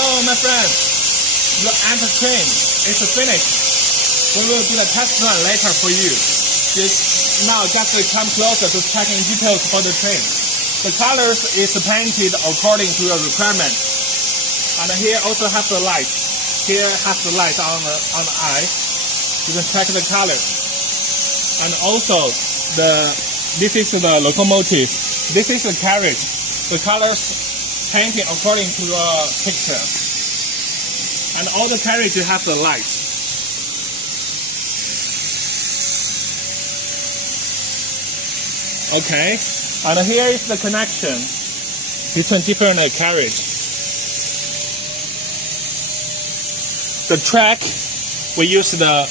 Hello, my friend. The ant train is finished. We will do the test run later for you. Now just come closer to checking details for the train. The colors is painted according to your requirement. And here also has the light. Here has the light on the eye. You can check the colors. And also this is the locomotive. This is the carriage. The colors painted according to your picture. And all the carriages have the light. Okay, and here is the connection between different carriage. The track, we use the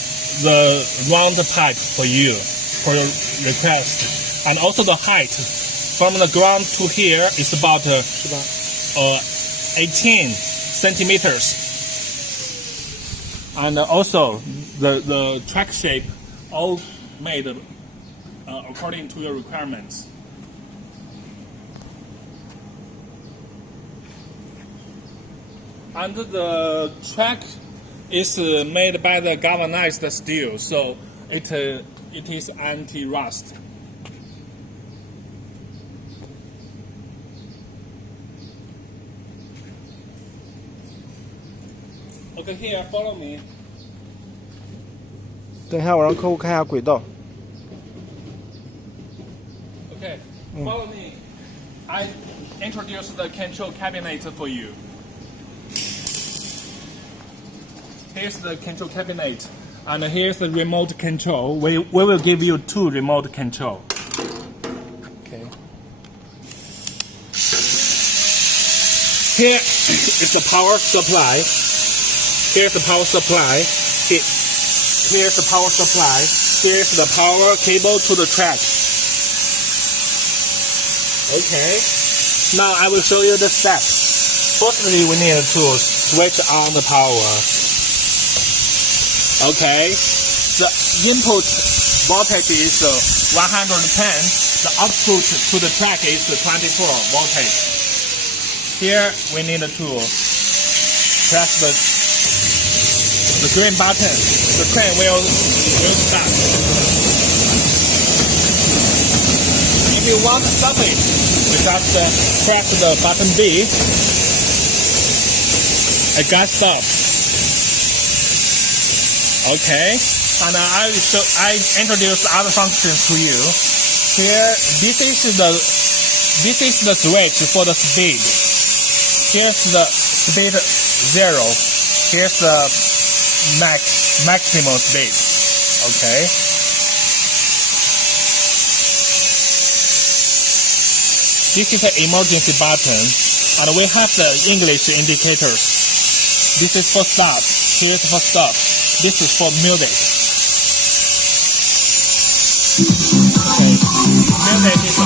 round pipe for you, for your request. And also the height from the ground to here is about 18 centimeters. And also the track shape all made according to your requirements. And the track is made by the galvanized steel, so it is anti-rust. Okay, here, follow me. 等一下，我让客户看一下轨道。 Okay, follow me. I introduce the control cabinet for you. Here's the control cabinet, and here's the remote control. We will give you 2 remote control. Okay. Here is the power supply. Here's the power supply. Here's the power supply. Here's the power cable to the track. Okay. Now I will show you the steps. Firstly, we need to switch on the power. Okay. The input voltage is 110. The output to the track is 24 voltage. Here we need to press the green button. The train will start. If you want to stop it, you just press the button B. It got stopped. Okay, and I introduce other functions to you. Here, this is the switch for the speed. Here's the speed 0. Here's the maximum speed. Okay. This is the emergency button, and we have the English indicators. This is for stop. Here is for stop. This is for music. Okay. Music is